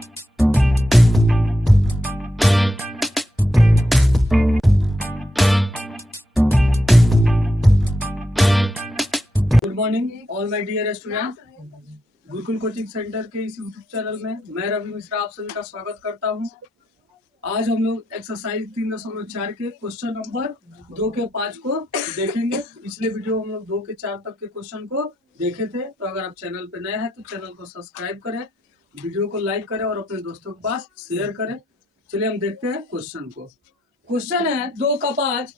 Good morning all my dear student. Gurukul coaching centre के इस YouTube channel में मैं रवि मिश्रा आप सभी का स्वागत करता हूं। आज हम लोग एक्सरसाइज 3.4 के क्वेश्चन नंबर 2 के 5 को देखेंगे। पिछले वीडियो हम लोग 2 के 4 तक के क्वेश्चन को देखे थे। तो अगर आप चैनल पे नए हैं तो चैनल को सब्सक्राइब करें, वीडियो को लाइक करें और अपने दोस्तों के पास शेयर करें। चलिए हम देखते हैं क्वेश्चन को। क्वेश्चन है 2 का 5,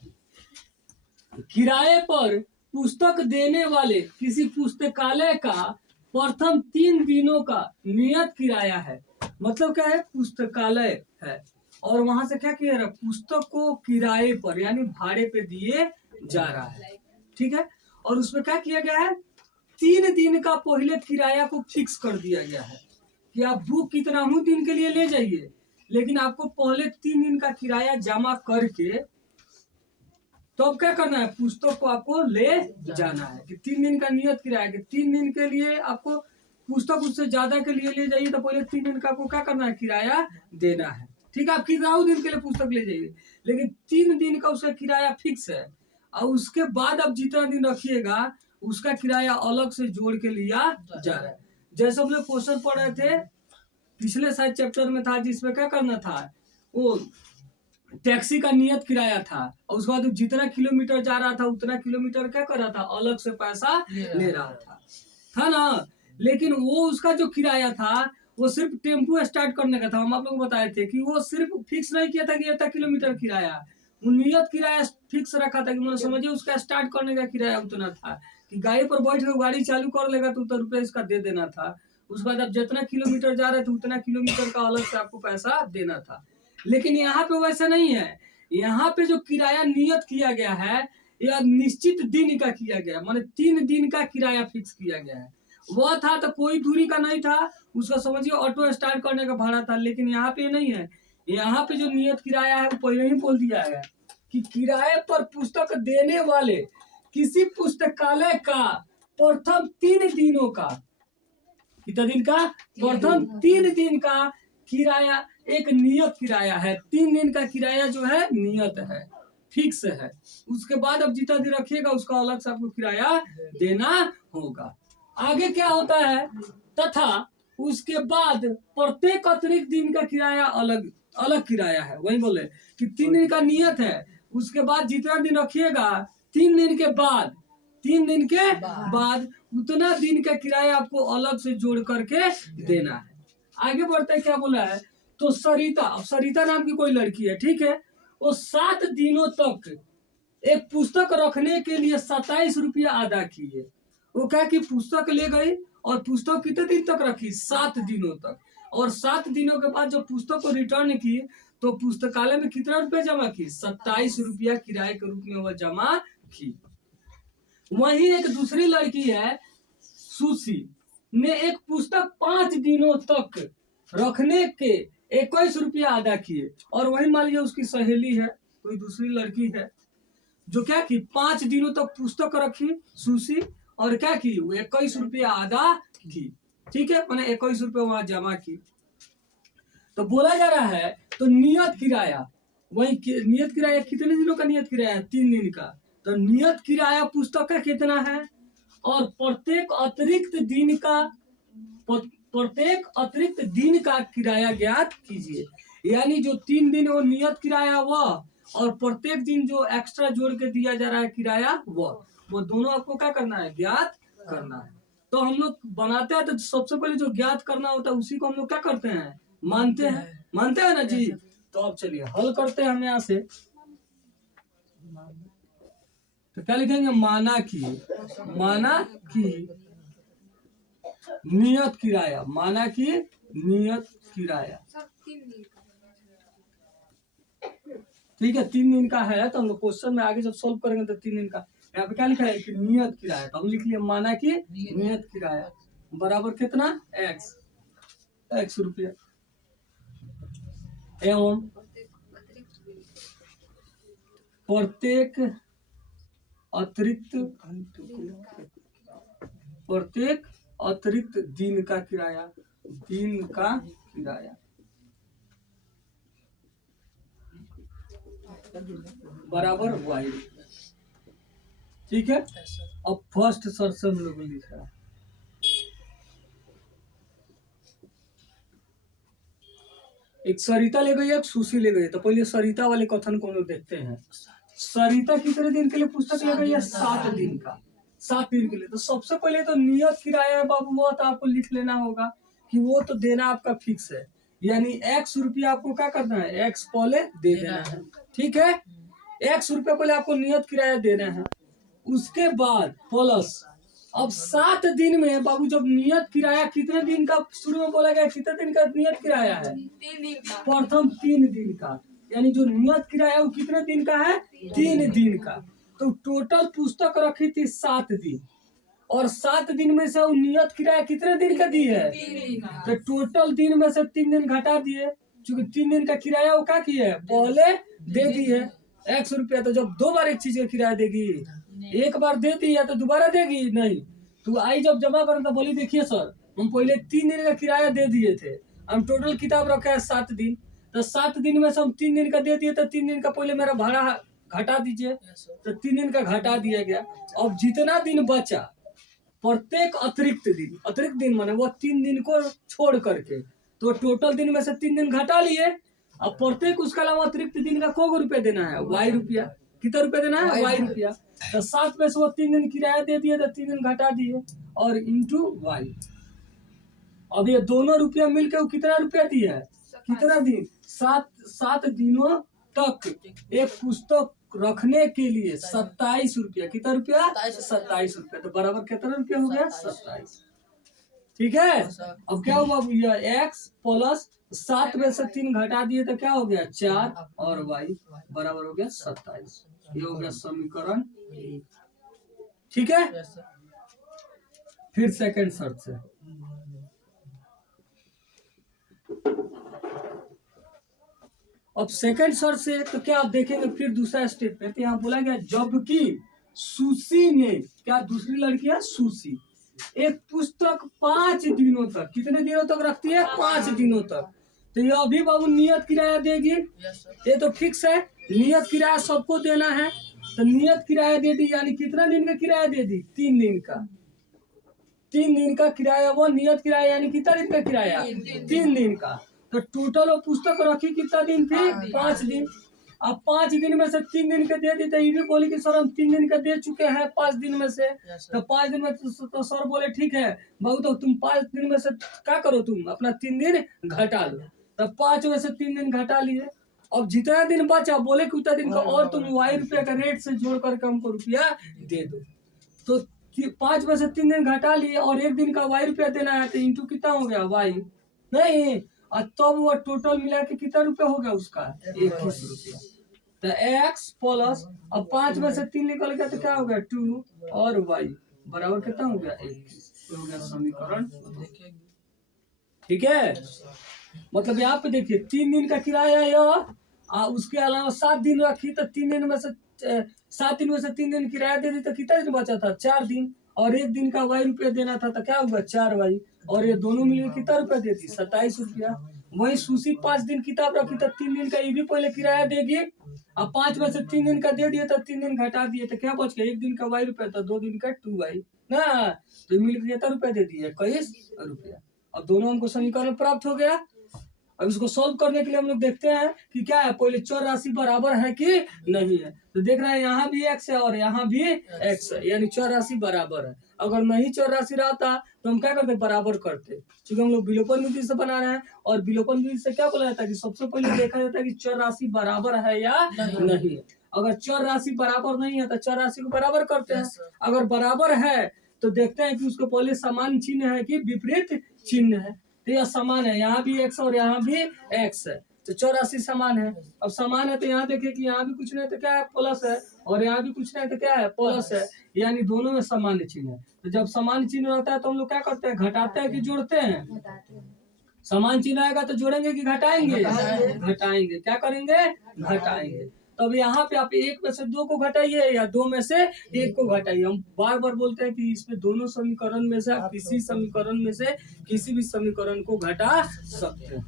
किराए पर पुस्तक देने वाले किसी पुस्तकालय का प्रथम 3 दिनों का नियत किराया है। मतलब क्या है, पुस्तकालय है और वहां से क्या किया रहा, पुस्तक को किराए पर यानी भाड़े पे दिए जा रहा है। ठीक है, और उसमें क्या किया गया है, 3 दिन का पहले किराया को फिक्स कर दिया गया है कि आप बुक कितना ही दिन के लिए ले जाइए, लेकिन आपको पहले 3 दिन का किराया जमा करके तो अब क्या करना है, पुस्तक को आपको ले जाना है कि 3 दिन का नियत किराया कि 3 दिन के लिए आपको पुस्तक उससे ज्यादा के लिए ले जाइए तो पहले 3 दिन का आपको क्या करना है, किराया देना है। ठीक है, आप कितना दिन के लिए पुस्तक ले जाइए, लेकिन 3 दिन का उसका किराया फिक्स है और उसके बाद आप जितना दिन रखिएगा उसका किराया अलग से जोड़ के लिया जा रहा है। जैसे हम लोग क्वेश्चन पढ़ रहे थे पिछले शायद चैप्टर में था, जिसमें क्या करना था, वो टैक्सी का नियत किराया था और उसके बाद जितना किलोमीटर जा रहा था उतना किलोमीटर क्या कर रहा था, अलग से पैसा ले रहा था ना। लेकिन वो उसका जो किराया था वो सिर्फ टेम्पो स्टार्ट करने का था। हम आप लोग को बताए थे कि वो सिर्फ फिक्स नहीं किया था कि इतना किलोमीटर किराया, वो नियत किराया फिक्स रखा था कि मतलब समझिए उसका स्टार्ट करने का किराया उतना था कि गाड़ी पर बैठ के गाड़ी चालू कर लेगा तो उतना रुपया इसका दे देना था। उसके बाद आप जितना किलोमीटर जा रहे थे उतना किलोमीटर का अलग से आपको पैसा देना था। लेकिन यहाँ पे वैसा नहीं है। यहाँ पे जो किराया नियत किया गया है यह निश्चित दिन का किया गया, माने 3 दिन का किराया फिक्स किया गया है। वह था तो कोई दूरी का नहीं था, उसका समझिए ऑटो स्टार्ट करने का भाड़ा था। लेकिन यहाँ पे नहीं है, यहाँ पे जो नियत किराया है वो पहले ही बोल दिया है कि किराए पर पुस्तक देने वाले किसी पुस्तकालय का प्रथम 3 दिनों का, कितना दिन का, प्रथम 3 दिन का किराया एक नियत किराया है। 3 दिन का किराया जो है नियत है, फिक्स है। उसके बाद अब जितना दिन रखिएगा उसका अलग से आपको किराया देना होगा। आगे क्या होता है, तथा उसके बाद प्रत्येक अतिरिक्त दिन का किराया अलग अलग किराया है। वही बोले कि 3 दिन का नियत है, उसके बाद जितना दिन रखिएगा 3 दिन के बाद, 3 दिन के बाद उतना दिन का किराया आपको अलग से जोड़ करके देना है। आगे बढ़ते क्या बोला है, तो सरिता नाम की कोई लड़की है, ठीक है, वो 7 दिनों तक एक पुस्तक रखने के लिए 27 रुपया अदा किए। वो क्या कि पुस्तक ले गई और पुस्तक कितने दिन तक रखी, 7 दिनों तक। और 7 दिनों के बाद जब पुस्तक को रिटर्न की तो पुस्तकालय में कितना रुपया जमा की, 27 रुपया किराए के रूप में वह जमा की। वही एक दूसरी लड़की है सुशी ने एक पुस्तक 5 दिनों तक रखने के 21 रुपया अदा किए। और वही मान लीजिए उसकी सहेली है, कोई दूसरी लड़की है जो क्या की 5 दिनों तक पुस्तक रखी सुशी और क्या की, वो 21 रुपया अदा की। ठीक है, मैंने 21 रुपया वहां जमा की। तो बोला जा रहा है तो नियत किराया, वही नियत किराया कितने दिनों का नियत किराया है, 3 दिन का। तो नियत किराया पुस्तक का कितना है और प्रत्येक अतिरिक्त दिन का किराया ज्ञात कीजिए। यानी जो 3 दिन वो नियत किराया वह और प्रत्येक दिन जो एक्स्ट्रा जोड़ के दिया जा रहा है किराया वो दोनों आपको क्या करना है, ज्ञात करना है। तो हम लोग बनाते हैं तो सबसे पहले जो ज्ञात करना होता है उसी को हम लोग क्या करते हैं, मानते हैं ना जी। तो अब चलिए हल करते हैं हम यहाँ से। तो क्या लिखेंगे, माना की नियत किराया, माना की नियत किराया। ठीक है, 3 दिन का है तो हम लोग क्वेश्चन में आगे जब सोल्व करेंगे तो 3 दिन का यहाँ पे क्या लिखा है कि नियत किराया, तो हम लिख लिया माना की नियत किराया बराबर कितना, x रुपया एवं प्रत्येक अतिरिक्त दिन का किराया दिन का किराया बराबर वाई। ठीक है, अब फर्स्ट शर्त से हम लोग लिख रहा है। एक सरिता ले गई, एक सुशी ले गई। तो पहले सरिता वाले कथन को हम लोग देखते हैं। सरिता कितने दिन के लिए पुस्तक ले गई है? 7 दिन का। 7 दिन के लिए। तो सबसे पहले तो नियत किराया है बाबू, वो तो आपको लिख लेना होगा कि वो तो देना आपका फिक्स है, यानी X रुपया आपको क्या करना है, X पहले दे देना है। ठीक है, X रुपया पहले आपको नियत किराया देना है। उसके बाद प्लस अब 7 दिन में बाबू जब नियत किराया कितने दिन का शुरू में बोला गया, कितने दिन का नियत किराया है? 3 दिन का। प्रथम 3 दिन का, यानी जो नियत किराया वो कितने दिन का है? 3 दिन का। तो टोटल पुस्तक रखी थी 7 दिन, और 7 दिन में से वो नियत किराया कितने दिन का दी है? 3 दिन का। तो टोटल दिन में से 3 दिन घटा दिए, क्योंकि 3 दिन का किराया वो क्या किया है? पहले दे दी है X रुपया। तो जब 2 बार एक चीज का किराया देगी, एक बार दे दी है तो दोबारा देगी नहीं। तो आई जब जमा करना तो बोली देखिए सर, हम पहले 3 दिन का किराया दे दिए थे, हम टोटल किताब रखे है 7 दिन, तो 7 दिन में से हम 3 दिन का दे दिए, तो 3 दिन का पहले मेरा भाड़ा घटा दीजिए। तो 3 दिन का घटा दिया गया। अब जितना दिन बचा, प्रत्येक अतिरिक्त दिन माने वो 3 दिन को छोड़ करके, तो टोटल दिन में से 3 दिन घटा लिए। अब प्रत्येक उसके अलावा अतिरिक्त दिन का को रुपया देना है? वाई रुपया। कितना रुपया देना है? वाई रुपया। तो 7 में से वो 3 दिन किराया दे दिए, तो 3 दिन घटा दिए और इंटू वाई। अब ये दोनों रुपया मिलकर वो कितना रुपया दिया है? कितना दिन? 7 दिनों तक एक पुस्तक रखने के लिए 27 रुपया। कितना रुपया? 27 रुपया। तो बराबर कितना रुपया हो गया? 27। ठीक है, अब क्या हुआ भैया? X प्लस 7 में से 3 घटा दिए तो क्या हो गया? 4 और y बराबर हो गया 27। ये हो गया समीकरण। ठीक है, फिर सेकंड शर्त से अब सेकंड शर्त से तो क्या आप देखेंगे, फिर दूसरा स्टेप पे तो यहाँ बोला गया जबकि सुशी ने, क्या दूसरी लड़की है सुशी, एक पुस्तक 5 दिनों तक, कितने दिनों तक रखती है? 5 दिनों तक। तो ये अभी बाबू नियत किराया देगी, ये तो फिक्स है, नियत किराया सबको देना है। तो नियत किराया दे दी, यानी कितना दिन का किराया दे दी? 3 दिन का। 3 दिन का किराया, वो नियत किराया यानी कितना दिन का किराया? 3 दिन का। तो टोटल वो पुस्तक रखी कितना दिन थी? 5 दिन। अब 5 दिन में से 3 दिन का दे दी, तो ये भी बोली कि सर हम 3 दिन का दे चुके हैं 5 दिन में से। तो 5 दिन में तो सर बोले ठीक है बाबू, तो तुम 5 दिन में से क्या करो, तुम अपना 3 दिन घटा लो। तो 5 में से 3 दिन घटा लिए। अब जितना दिन बचा बोले कि उतना दिन का और तुम वाई रुपया का रेट से जोड़ करके हमको रुपया दे दो। तो 5 में से 3 दिन घटा लिए और 1 दिन का वाई रुपया देना है, तो इंटू कितना हो गया? वाई नहीं, और तब वो टोटल मिला के कितना रुपया हो गया उसका? 21 रुपया। तो X प्लस अब 5 में से 3 निकल गया तो क्या हो गया? 2 और y बराबर कितना हो गया? 21। हो गया समीकरण। ठीक है, मतलब यहाँ पे देखिए 3 दिन का किराया यह, उसके अलावा 7 दिन रखी, तो 3 दिन में से 7 दिन में से 3 दिन किराया दे दी, तो कितना दिन बचा था? 4 दिन, और 1 दिन का वाई रुपया देना था, तो क्या हुआ? 4 वाई, और ये दोनों मिलकर कितना रुपया देती? 27 रुपया। वही सुशी 5 दिन किताब रखी, तो 3 दिन का ये भी पहले किराया देगी। अब 5 में से 3 दिन का दे दिया, तो 3 दिन घटा दिए, तो क्या बच गया? 1 दिन का वाई रुपया, तो 2 दिन का 2 वाई ना, तो मिलकर कितना रुपया दे दिया? 21 रुपया। अब दोनों हमको समीकरण प्राप्त हो गया। अब इसको सॉल्व करने के लिए हम लोग देखते हैं कि क्या है, पहले चर राशि बराबर है कि नहीं है। तो देख रहे हैं यहाँ भी x है और यहाँ भी x है, यानी चर राशि बराबर है। अगर नहीं चर राशि रहता तो हम क्या करते? बराबर करते, क्योंकि हम लोग विलोपन विधि से बना रहे हैं, और विलोपन विधि से क्या बोला जाता है कि सबसे पहले देखा जाता है कि चर राशि बराबर है या नहीं है। अगर चर राशि बराबर नहीं है तो चर राशि को बराबर करते हैं। अगर बराबर है तो देखते हैं कि उसको पहले समान चिन्ह है कि विपरीत चिन्ह है। तो यह समान है, यहाँ भी x और यहाँ भी x है, तो चर राशि समान है। अब समान है तो यहाँ देखिए कि यहाँ भी कुछ नहीं तो क्या है? प्लस है, और यहाँ भी कुछ नहीं तो क्या है? प्लस है, यानी दोनों में समान चिन्ह है। तो जब समान चिन्ह रहता है तो हम लोग क्या करते हैं? घटाते हैं कि जोड़ते हैं? समान चिन्ह आएगा तो जोड़ेंगे कि घटाएंगे? घटाएंगे। क्या करेंगे? घटाएंगे। तब यहाँ पे आप एक में से दो को घटाइए या दो में से एक को घटाइए। हम बार बार बोलते हैं कि इसमें दोनों समीकरण में से आप किसी समीकरण में से किसी भी समीकरण को घटा सकते हैं।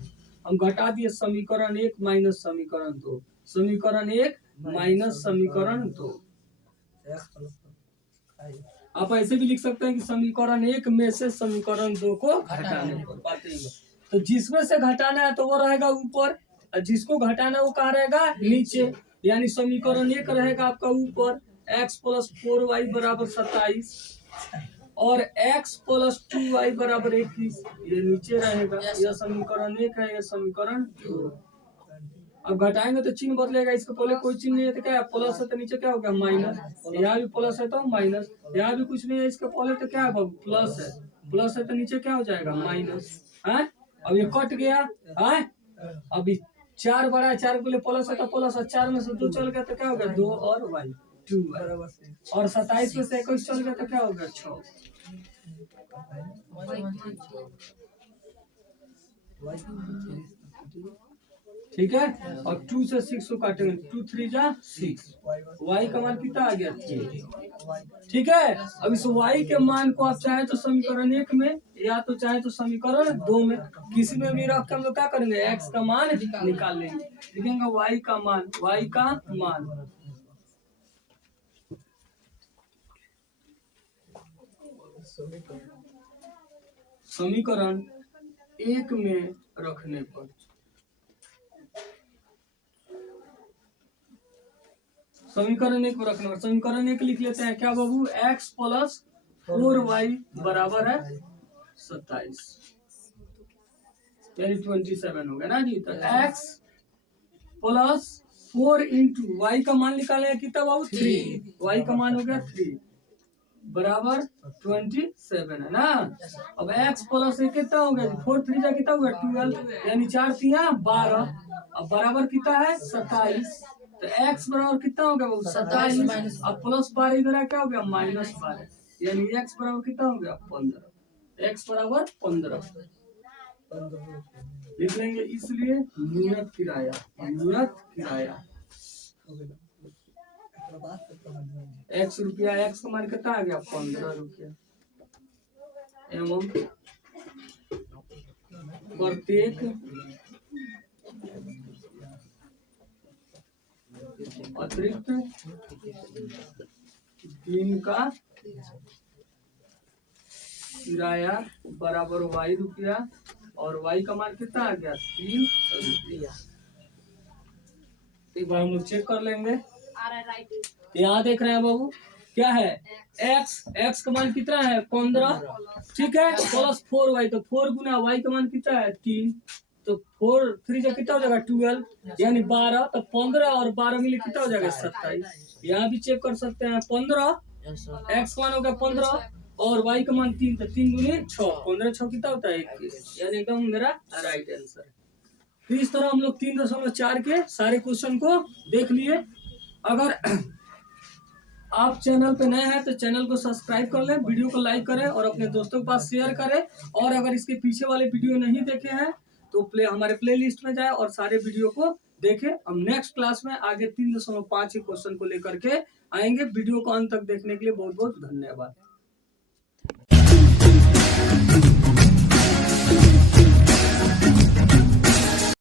हम घटा दिए समीकरण 1 माइनस समीकरण 2, समीकरण 1 माइनस समीकरण 2। आप ऐसे भी लिख सकते हैं कि समीकरण 1 में से समीकरण 2 को घटाने पर बात नहीं है। तो जिसमें से घटाना है तो वो रहेगा ऊपर, और जिसको घटाना है वो कहाँ रहेगा, नीचे। यानी समीकरण 1 रहेगा आपका ऊपर, x + 4y = 27 और x + 2y = 21, ये नीचे रहेगा। यह समीकरण 1 है, यह समीकरण 2। अब घटाएंगे तो चिन्ह बदलेगा, इसके पहले कोई चिन्ह नहीं है तो क्या है, प्लस है तो नीचे क्या हो गया माइनस, यहाँ भी प्लस है तो माइनस, यहाँ भी कुछ नहीं है इसके पहले तो क्या है बाबू प्लस है, प्लस है तो नीचे क्या हो जाएगा माइनस है। अब ये कट गया है, अभी 4 बड़ा है, 4 के लिए प्लस है तो प्लस, और 4 में से 2 चल गया तो क्या हो गया 2 और y 2 और 27 में से 21 चल गया तो क्या हो गया 6। ठीक है, और 2 से 6 को काटेंगे, 2 3 जा 6, y का मान कितना आ गया 3। ठीक है, अब इस y के मान को आप चाहे तो समीकरण 1 में या तो चाहे तो समीकरण 2 में किसी में भी रख के हम लोग क्या करेंगे, x का मान निकाल लेंगे। लिखेंगे y का मान, y का मान समीकरण 1 में रखने पर, समीकरण 1 में रखने पर समीकरण 1 लिख लेते हैं क्या बाबू, x + 4y = 27, यानी 27 हो गया ना जी। तो x + 4 × y का मान निकालें कितना बाबू 3, y का मान हो गया 3 बराबर 27 है ना। अब x + 1 कितना हो गया, 4 3 जा कितना हुआ 12, यानी 4 3 12, अब बराबर कितना है 27। तो x बराबर कितना हो गया बाबू 27, अब प्लस 12 इधर क्या हो गया -12, यानी x बराबर कितना हो गया 15, x बराबर 15 लिख लेंगे। इसलिए नियत किराया, नियत किराया x रुपया, x का मान कितना आ गया 15 रुपया, एवं प्रत्येक अतिरिक्त दिन का किराया बराबर y रुपया, और y का मान कितना आ गया 3 रुपया। एक बार हम लोग चेक कर लेंगे। यहाँ देख रहे हैं बाबू क्या है, x का मान कितना है 15, ठीक है, + 4y, तो 4 गुना y का मान कितना है 3, तो 4 3 जा कितना हो जाएगा 12, यानी 12, तो 15 और 12 मिले कितना हो जाएगा 27। यहाँ भी चेक कर सकते हैं 15, x मान हो गया 15 और y का मान 3, तो 3 दूनी 6, 15 6 कितना होता है 21, यानी एकदम मेरा राइट आंसर है। तो इस तरह हम लोग 3.4 के सारे क्वेश्चन को देख लिए। अगर आप चैनल पे नए हैं तो चैनल को सब्सक्राइब कर लें, वीडियो को लाइक करें और अपने दोस्तों के पास शेयर करें। और अगर इसके पीछे वाले वीडियो नहीं देखे हैं तो हमारे प्ले लिस्ट में जाए और सारे वीडियो को देखें। हम नेक्स्ट क्लास में आगे 3.5 के क्वेश्चन को लेकर के आएंगे। वीडियो को अंत तक देखने के लिए बहुत बहुत धन्यवाद।